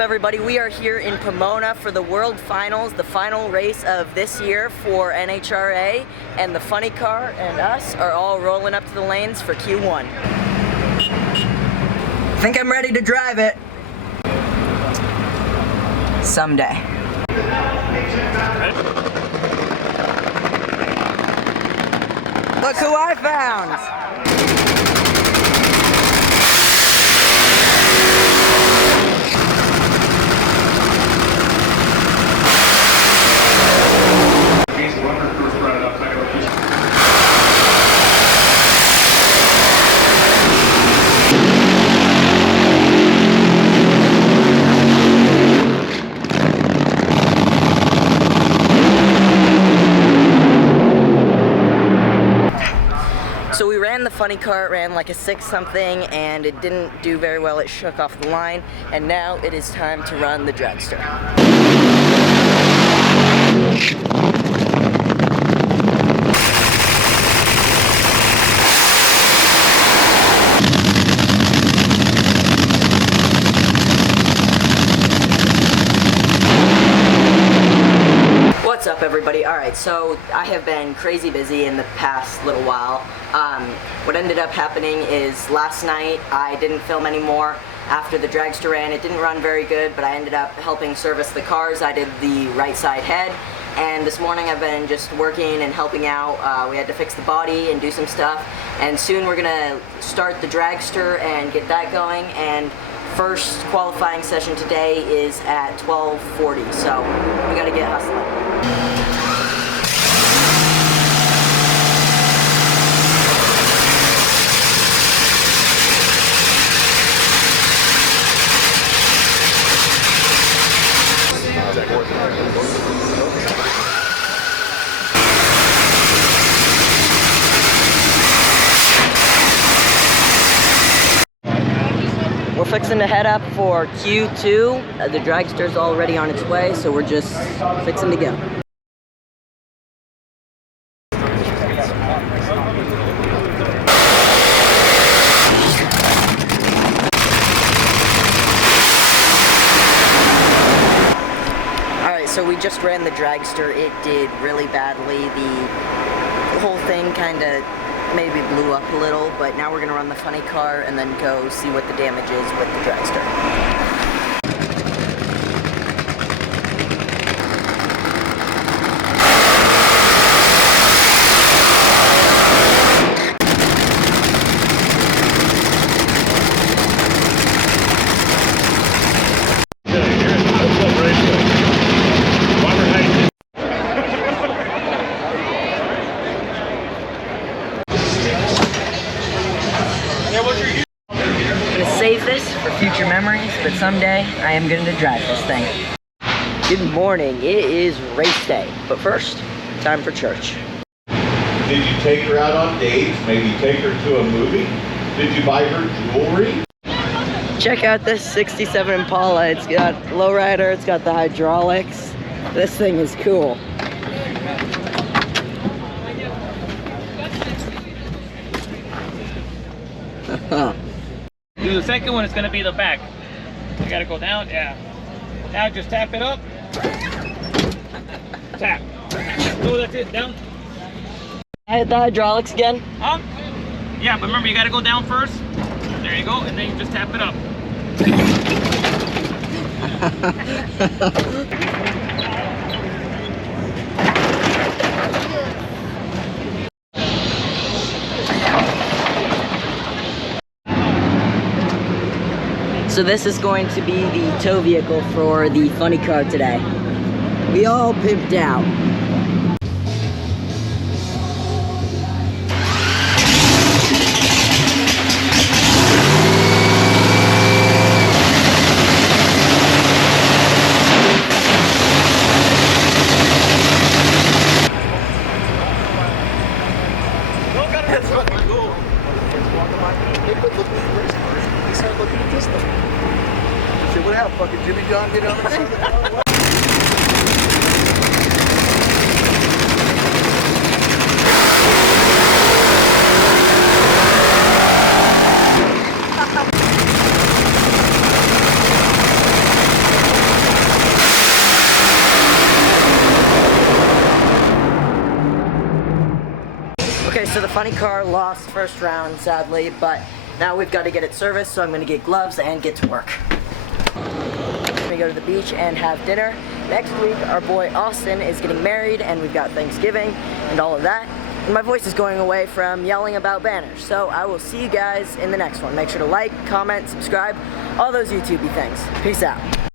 everybody? We are here in Pomona for the World Finals, the final race of this year for NHRA, and the funny car and us are all rolling up to the lanes for Q1. I think I'm ready to drive it. Someday. Look who I found! So we ran the funny car, it ran like a 6 something, and it didn't do very well. It shook off the line, and now it is time to run the dragster. What's up, everybody? Alright, so I have been crazy busy in the past little while. What ended up happening is last night I didn't film anymore after the dragster ran. It didn't run very good, but I ended up helping service the cars. I did the right side head, and this morning I've been just working and helping out. We had to fix the body and do some stuff, and soon we're gonna start the dragster and get that going. And first qualifying session today is at 12:40, so we gotta get hustling. We're fixing to head up for Q2. The dragster's already on its way, so we're just fixing to go. Alright, so we just ran the dragster. It did really badly. The whole thing kind of maybe blew up a little, but now we're gonna run the funny car and then go see what the damage is with the dragster. Save this for future memories, but someday I am going to drive this thing. Good morning, it is race day, but first, time for church. Did you take her out on dates? Maybe take her to a movie? Did you buy her jewelry? Check out this 67 Impala. It's got lowrider, it's got the hydraulics. This thing is cool. Do the second one, it's going to be the back. You got to go down, yeah. Now just tap it up. Tap. Oh, that's it, down. I hit the hydraulics again. Yeah, but remember, you got to go down first. There you go, and then you just tap it up. So this is going to be the tow vehicle for the funny car today. We all pimped out. What happened? Fucking Jimmy John get on the thing? Funny car lost first round, sadly, but now we've got to get it serviced, so I'm going to get gloves and get to work. We go to the beach and have dinner. Next week, our boy Austin is getting married, and we've got Thanksgiving and all of that. And my voice is going away from yelling about banners. So I will see you guys in the next one. Make sure to like, comment, subscribe, all those YouTubey things. Peace out.